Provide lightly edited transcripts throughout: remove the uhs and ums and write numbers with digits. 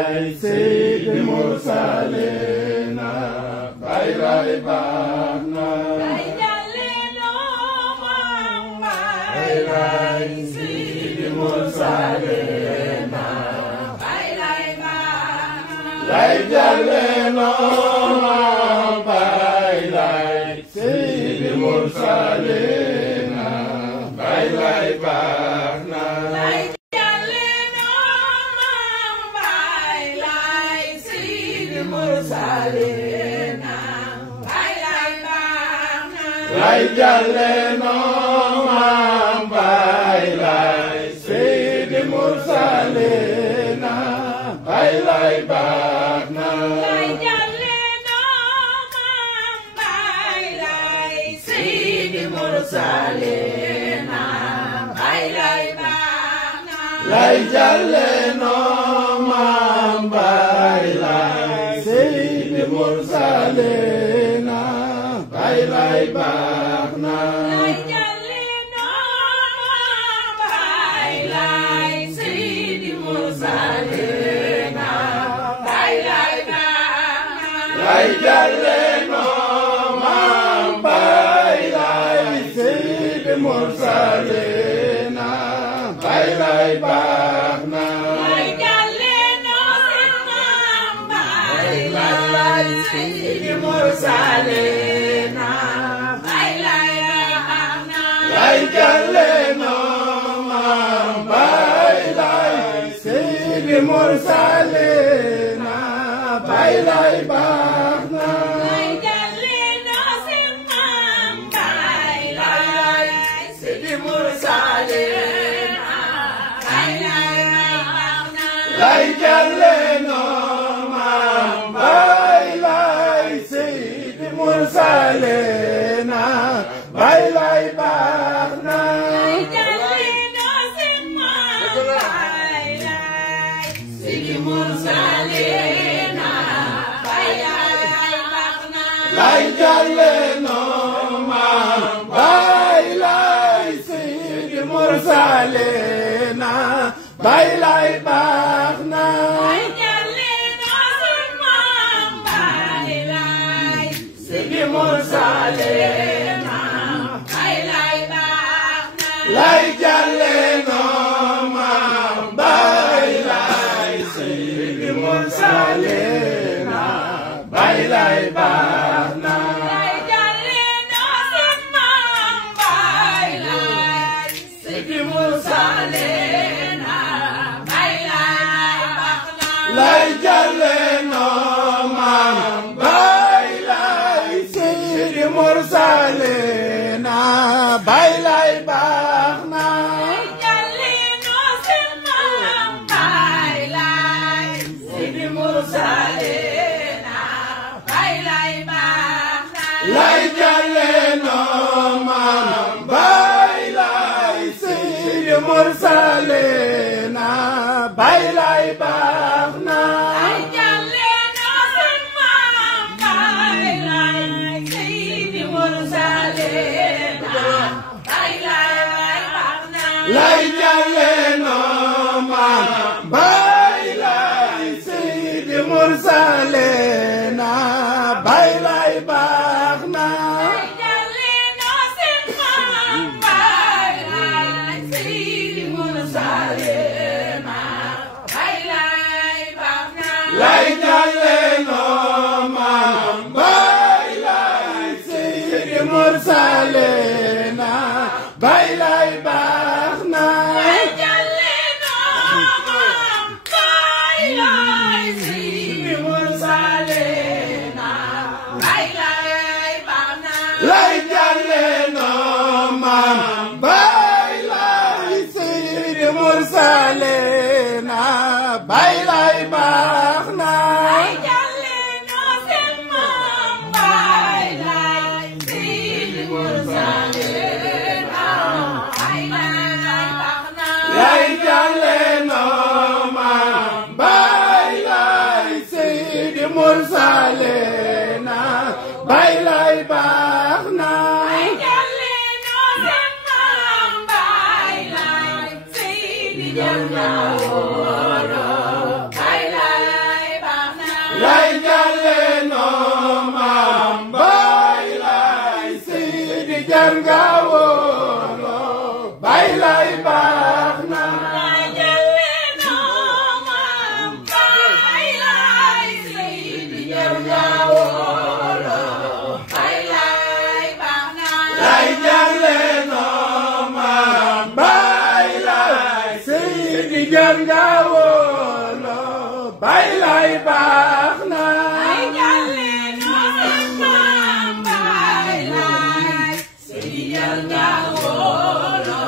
Seydi Mursalina bay lay baax na bay jàlle doomam bay lay Seydi Mursalina bay lay baax na bay jàlle doomam bay lay Seydi Mursalina bay lay baax na lay jàlle noomam bay lay Seydi Mursalina bay lay baax na lay jàlle noomam bay lay Seydi Mursalina bay lay baax na lay jàlle noomam bay lay Seydi Mursalina bay lay baax na lay jàlle noomam bay lay Seydi Mursalina bay lay baax na lay jàlle noomam bay lay Seydi Mursalina bay lay baax na lay jàlle noomam bay lay Seydi Mursalina lay jàlle noomam bay lay Seydi Mursalina bay lay baax na lay jàlle noomam bay lay Seydi Mursalina bay lay baax na lay jàlle noomam bay lay Seydi Mursalina bay lay baax na lay jàlle noomam bay lay Seydi Mursalina bay lay baax na lay jàlle noomam bay lay Seydi Mursalina bay lay baax na lay jàlle noomam bay lay Seydi Mursalina bay lay baax na lay jàlle noomam bay lay Seydi Mursalina bay lay baax na lay jàlle noomam bay lay Seydi Mursalina bay lay baax na lay jàlle noomam bay lay Seydi Mursalina bay lay baax na lay jàlle noomam bay lay Seydi Mursalina bay lay baax na lay jàlle noomam bay lay Seydi Mursalina bay lay baax na lay jàlle noomam bay lay Seydi Mursalina bay lay baax na lay jàlle noomam bay lay Seydi Mursalina bay lay baax na lay jàlle noomam bay lay Seydi Mursalina bay lay baax na lay jàlle noomam bay lay Seydi Mursalina bay lay baax na lay jàlle noomam bay lay Seydi Mursalina bay lay baax na lay jàlle noomam bay lay Seydi Mursalina bay lay baax na lay jàlle noomam bay lay Seydi Mursalina bay lay baax na lay jàlle noomam bay lay Seydi Mursalina bay lay nga wóolo bay lay baax na ay jàlle noo seen maam bay lay Seydi jar nga wóolo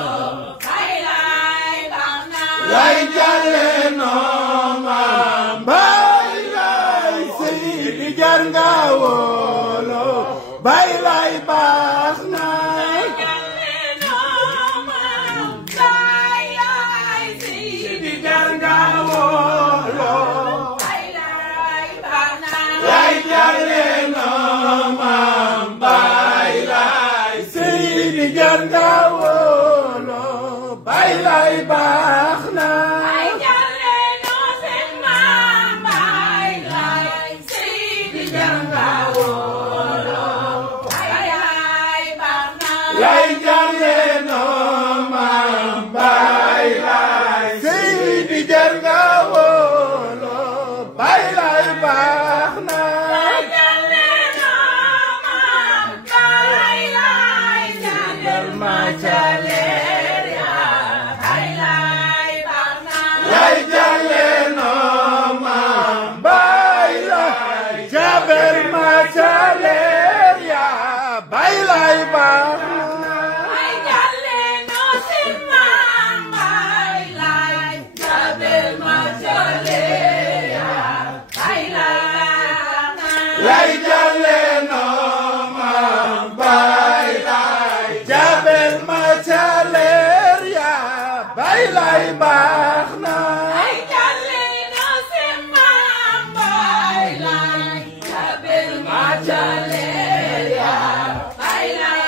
bay lay baax na lay jàlle noo maam bay lay Seydi jar nga wóolo bay lay baax na jar nga wóolo bay lay baax na ay jàlle noo seen maam bay lay Seydi jar nga wóolo bay lay baax na lay jàlle noo maam bay lay Seydi jar nga wóolo bay lay baax na lay jàlle noo maam bay lay jaber ma caleer ya bay lay baax na ay jàlle noo seen maam bay lay jaber ma caleer ya bay lay lay jàlle noo maam bay lay jaber ma caleer ya bay lay baax na ay jàlle noo seen maam bay lay jaber ma caleer ya bay lay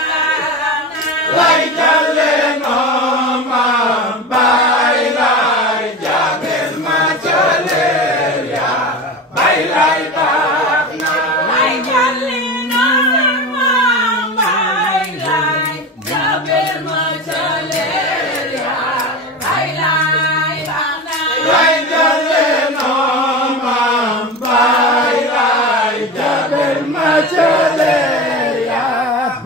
lay jàlle noo maam bay lay jaber ma caleer ya bay lay baax na ay jàlle noo seen maam bay lay jaber ma caleer ya bay lay baax na lay jàlle noo maam bay lay jaber ma caleer ya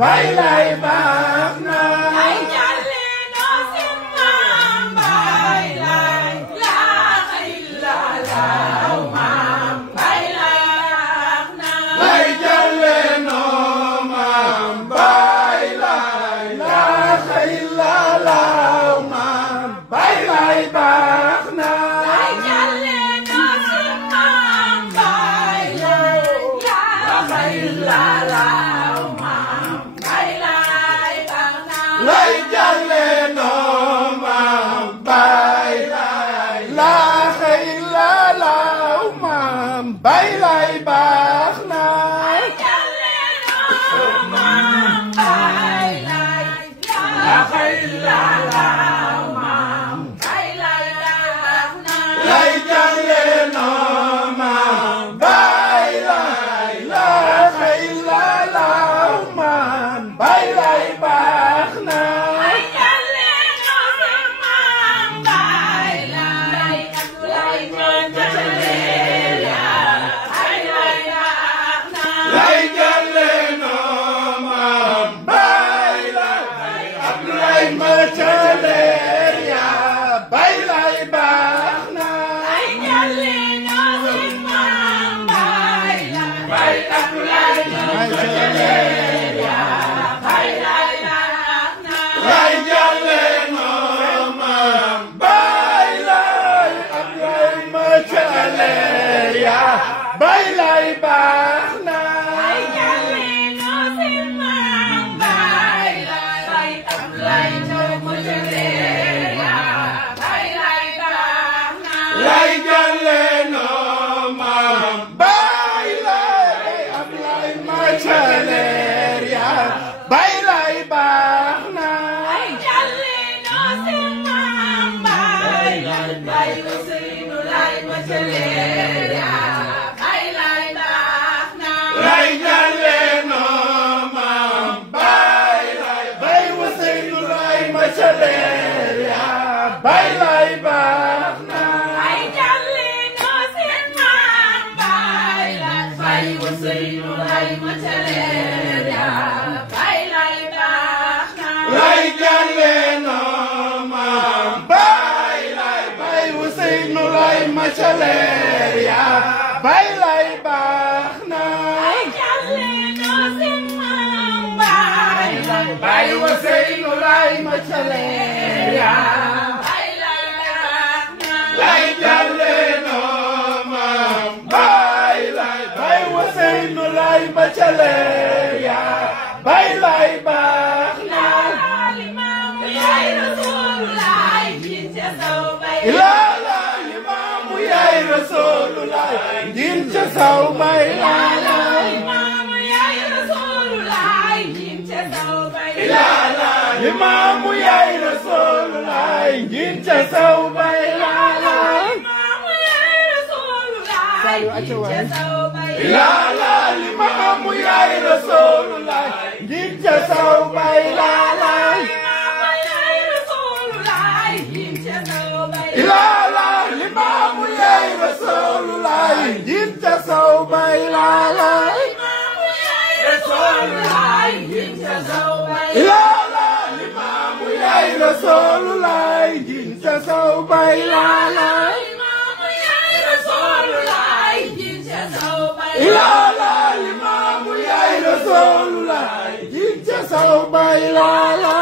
bay lay baax na ay jàlle noo seen maam bay lay laa ilaaha maam bay lay baax na lay jàlle noo maam bay lay laa ilaaha maam bay lay baax na ay jàlle noo seen maam bay lay laa ilaaha maam bay lay baax na lay jàlle noo maam bay lay laa ilaaha maam bay lay baax na ay jàlle noo maam bay lay laa ilaaha maam bay lay baax na lay jàlle noo maam bay lay laa ilaaha maam bay lay baax na ay jàlle noo seen maam bay lay lay ma caleer ya bay lay baax na lay jàlle noo maam bay lay Abdoulaye ma caleer ya bay lay baax na ay jàlle noo seen maam bay lay Abdoulaye ma caleer ya bay lay baax na lay jàlle noo maam bay lay Abdoulaye ma caleer ya bay lay baax na ay jàlle noo seen maam bay lay Abdoulaye ma caleer ya bay lay baax na lay jàlle noo maam bay lay Abdoulaye ma caleer ya bay lay baax na ay jàlle noo seen maam bay lay Ousseynou lay ma caleer ya bay lay baax na lay jàlle noo maam bay lay bay Ousseynou lay ma caleer ya bay lay baax na ay jàlle noo seen maam bay lay Ousseynou lay ma caleer ya bay lay baax na lay jàlle noo maam bay lay bay Ousseynou ca leer ya bay lay baax na bay Ousseynou lay ma ca leer ya lay jàlle noo maam bay Ousseynou lay ma ca leer ya bay lay baax na ilaala limaamu yaay Rasulullah ngin ca saw bay laala limaamu yaay Rasulullah ngin ca saw bay laala limaamu yaay Rasulullah ngin ca saw bay laala limaamu yaay Rasulullah ngin ca saw bay laala limaamu yaay Rasulullah ngin ca saw bay laala ilaala limaamu yaay Rasulullah ngin ca saw bay laala limaamu yaay Rasulullah ngin ca saw bay ilaala limaamu yaay Rasulullah ngin ca saw bay laala limaamu yaay Rasulullah ngin ca saw bay ilaala limaamu yaay Rasulullah ngin ca saw bay laala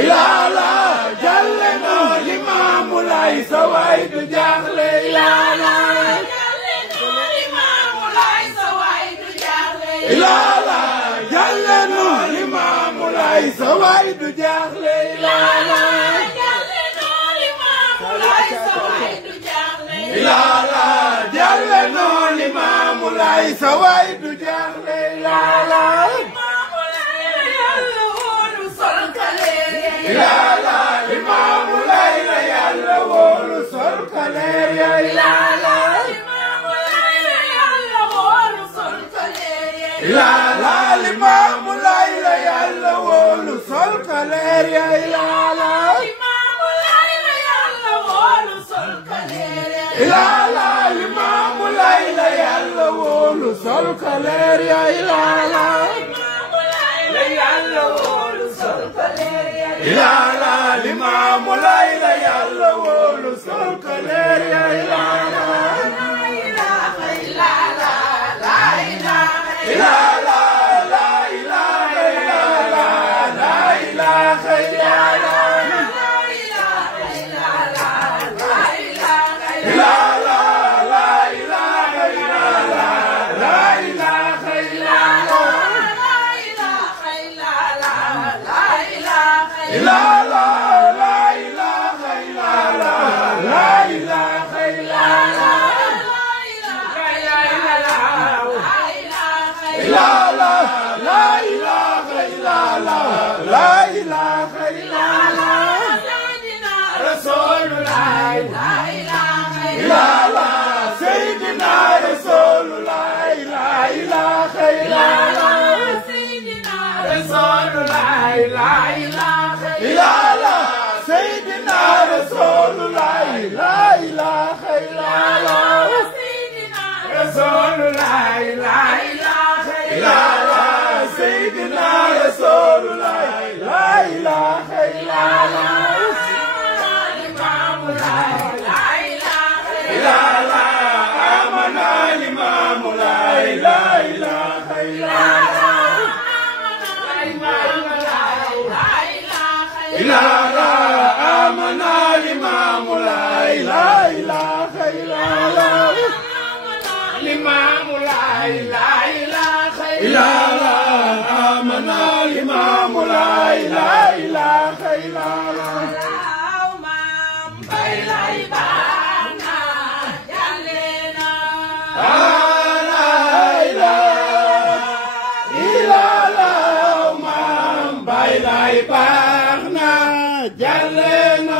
ilaala jàlle noo limaamu lay sa waay du jaaxle ilaala jàlle noo limaamu lay sa waay du jaaxle ilaala jàlle noo limaamu lay sa waay du jaaxle ilaala jàlle noo limaamu lay sa waay du jaaxle ilaala jàlle noo limaamu lay sa waay du jaaxle ilaala ilaala limaamu lay la yàlla wóolu sol ka leer ya ilaala limaamu lay la yàlla wóolu sol ka leer ya ilaala limaamu lay la yàlla wóolu sol ka leer ya ilaala limaamu lay la yàlla wóolu sol ka leer ya ilaala limaamu lay la yàlla wóolu sol ka leer ya ilaala limaamu lay la yàlla wóolu sol ka leer ya ilaala limaamu lay la yàlla wóolu sol ka leer ya ilaala la ilaha illallah la ilaha illallah la ilaha illallah la ilaha illallah la ilaha illallah la ilaha illallah la ilaha illallah la ilaha illallah ilaala la ilaha illallah la ilaha illallah ilaala la ilaha illallah la ilaha illallah Rasulullah ilaala Seydina Rasulullah la ilaha illallah Rasulullah la ilaha ilaala Seydina Rasulullah la ilaha illallah Rasulullah la ilaha ilaala Seydina Rasulullah la ilaha illallah limaamu la ilaha illallah amana limaamu la ilaha illallah ilaala amana limaamu la ilaha illallah limaamu la ilaha ilaala amana limaamu la ilaha illallah maam bay lay baana jàlle na la ilaha illallah maam bay lay baana jàlle na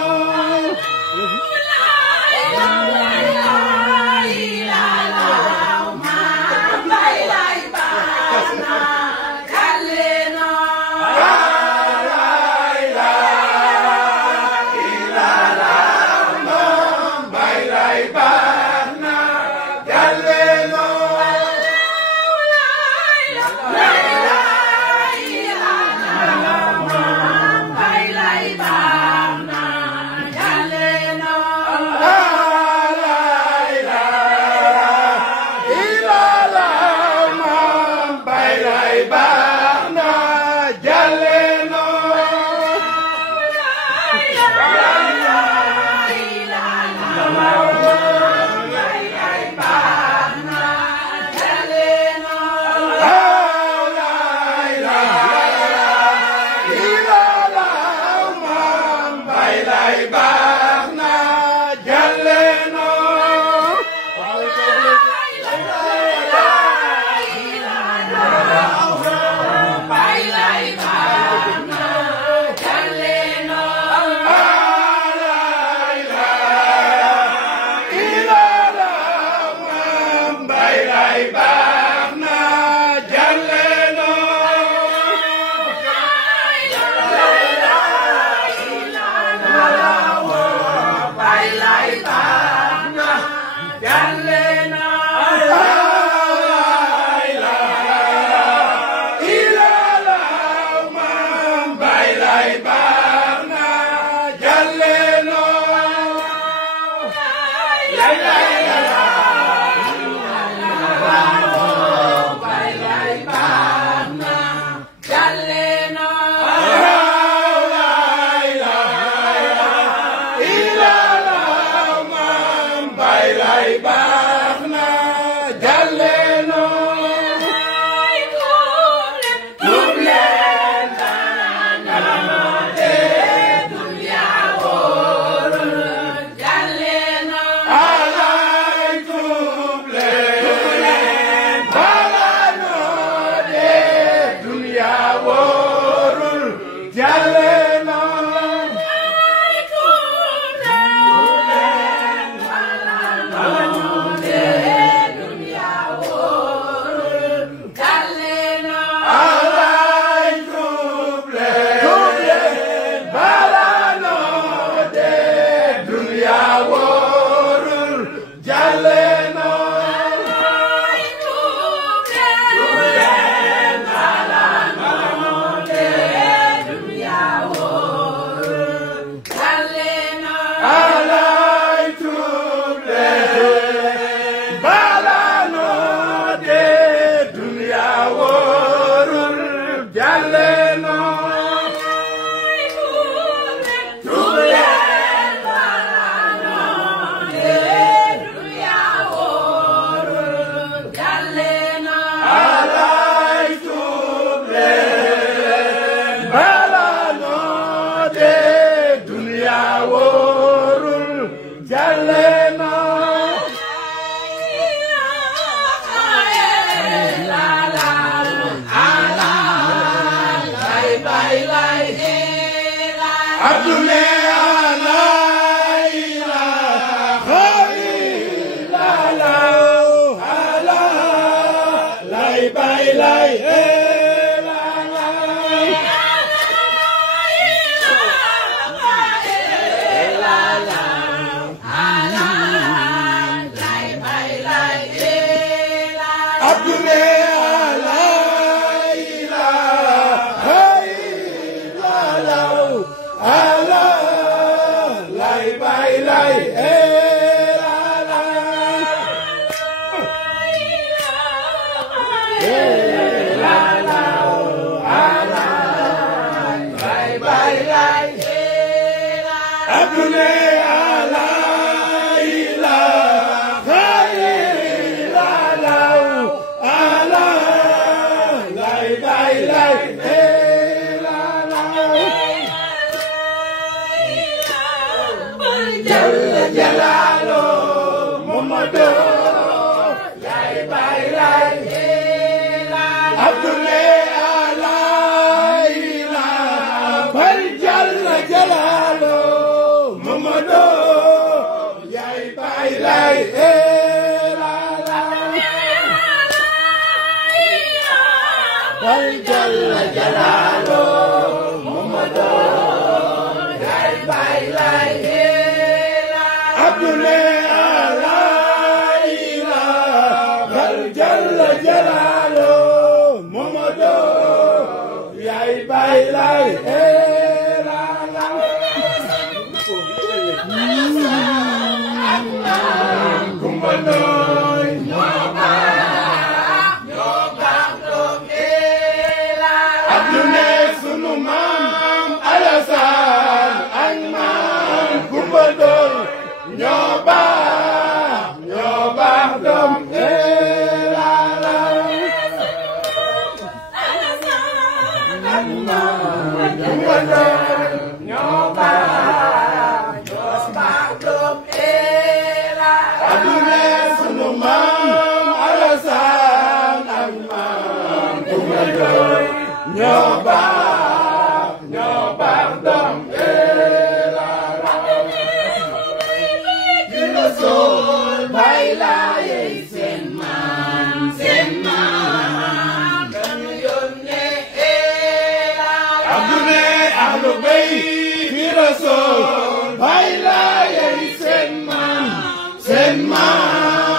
Sen man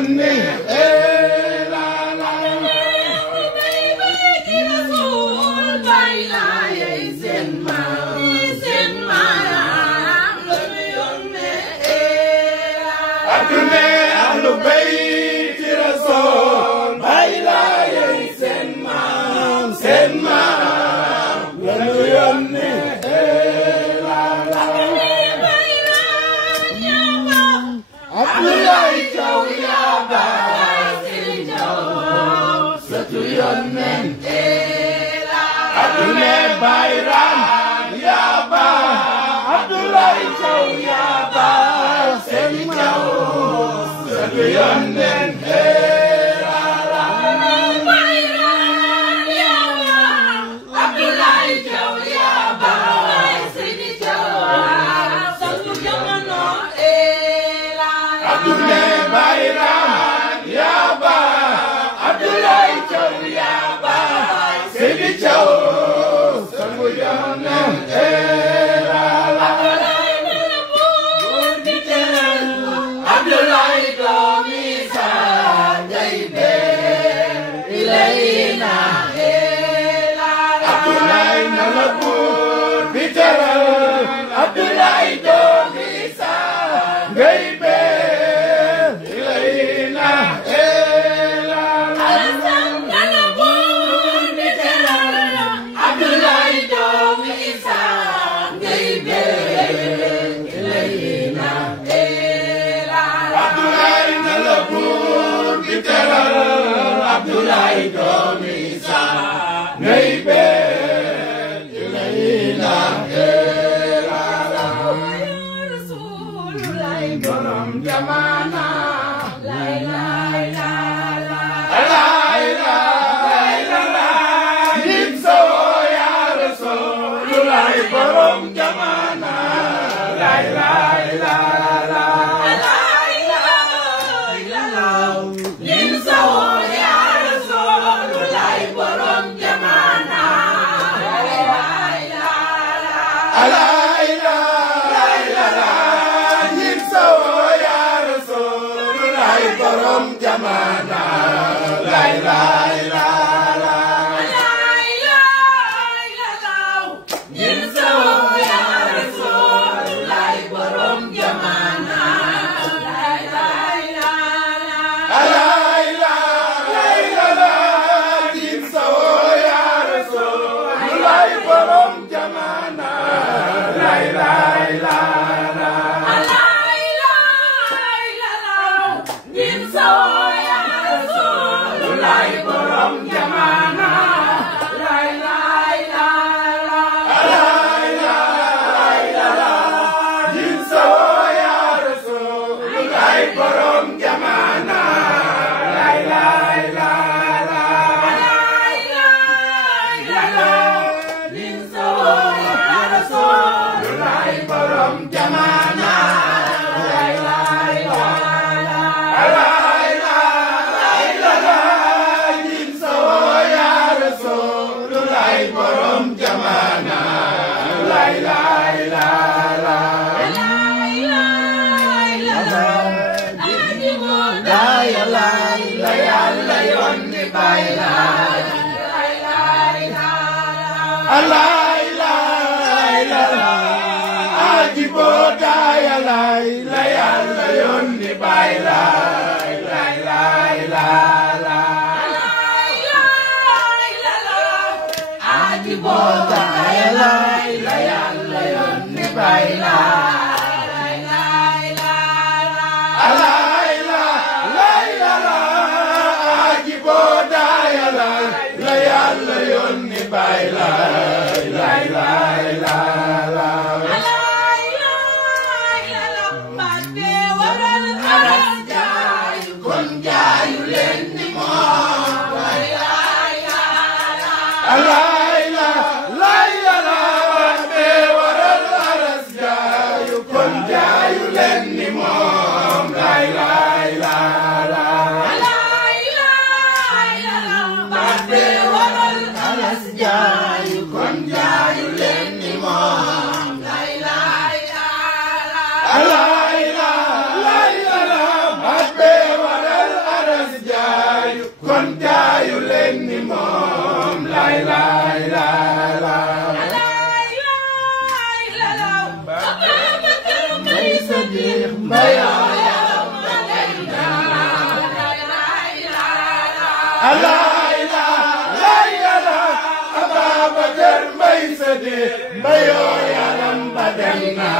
yónni Abdune ahlu bayti rasul bay laay seen maam lañu yónni Abdoulaye Thiaw Yaba sëtu yónneen Abdune Bayram Yaba Abdoulaye Thiaw Yaba seen Thiaw sëtu yónneen Abdune Bayram Yaba Abdoulaye Thiaw Yaba Seydi Thiaw sangu yónneen Abdoulaye doomi Sa Jaybe ilayna Abdoulaye na la buur bi teral Abdoulaye doomi Sa Jaybe Abdoulaye doomi Sa Jaybe ilayna Rasulullah borom jamana la ilaha illallah nim so ya Rasulullah borom jamana la ilaha illallah Jamana la ilaha illallah nin so ya Rasulullah borom jamana la ilaha illallah nin so ya Rasulullah borom jamana la ilaha illallah mbayoo yaram ba dem na alaay laay la Ababacar Mbay Sëdi mbayoo yaram ba dem na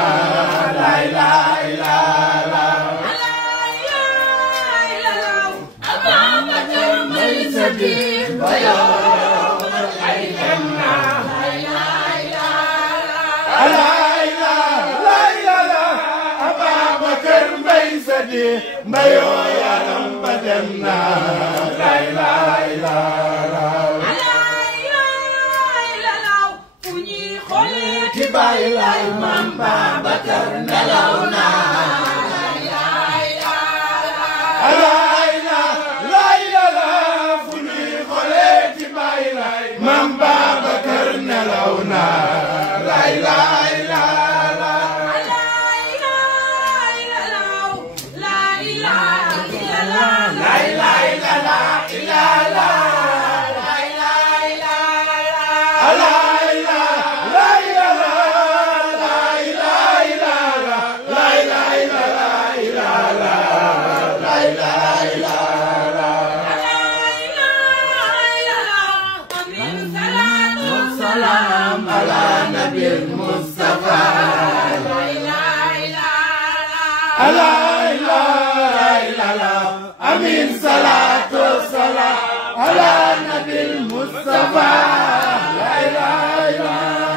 laay laay la Ababacar Mbay Sëdi mbayoo ay dem na alaay la Ababacar Mbay Sëdi mbayoo yaram ba dem na laay laay la ci Baay Laay Maam Babacar nelaw na alaay la fu ñuy xoolee ci Baay Laay Maam Babacar nelaw na laay laay la salaam ala nabil Mustafa amin salatu salam ala nabil Mustafa la ilaha illallah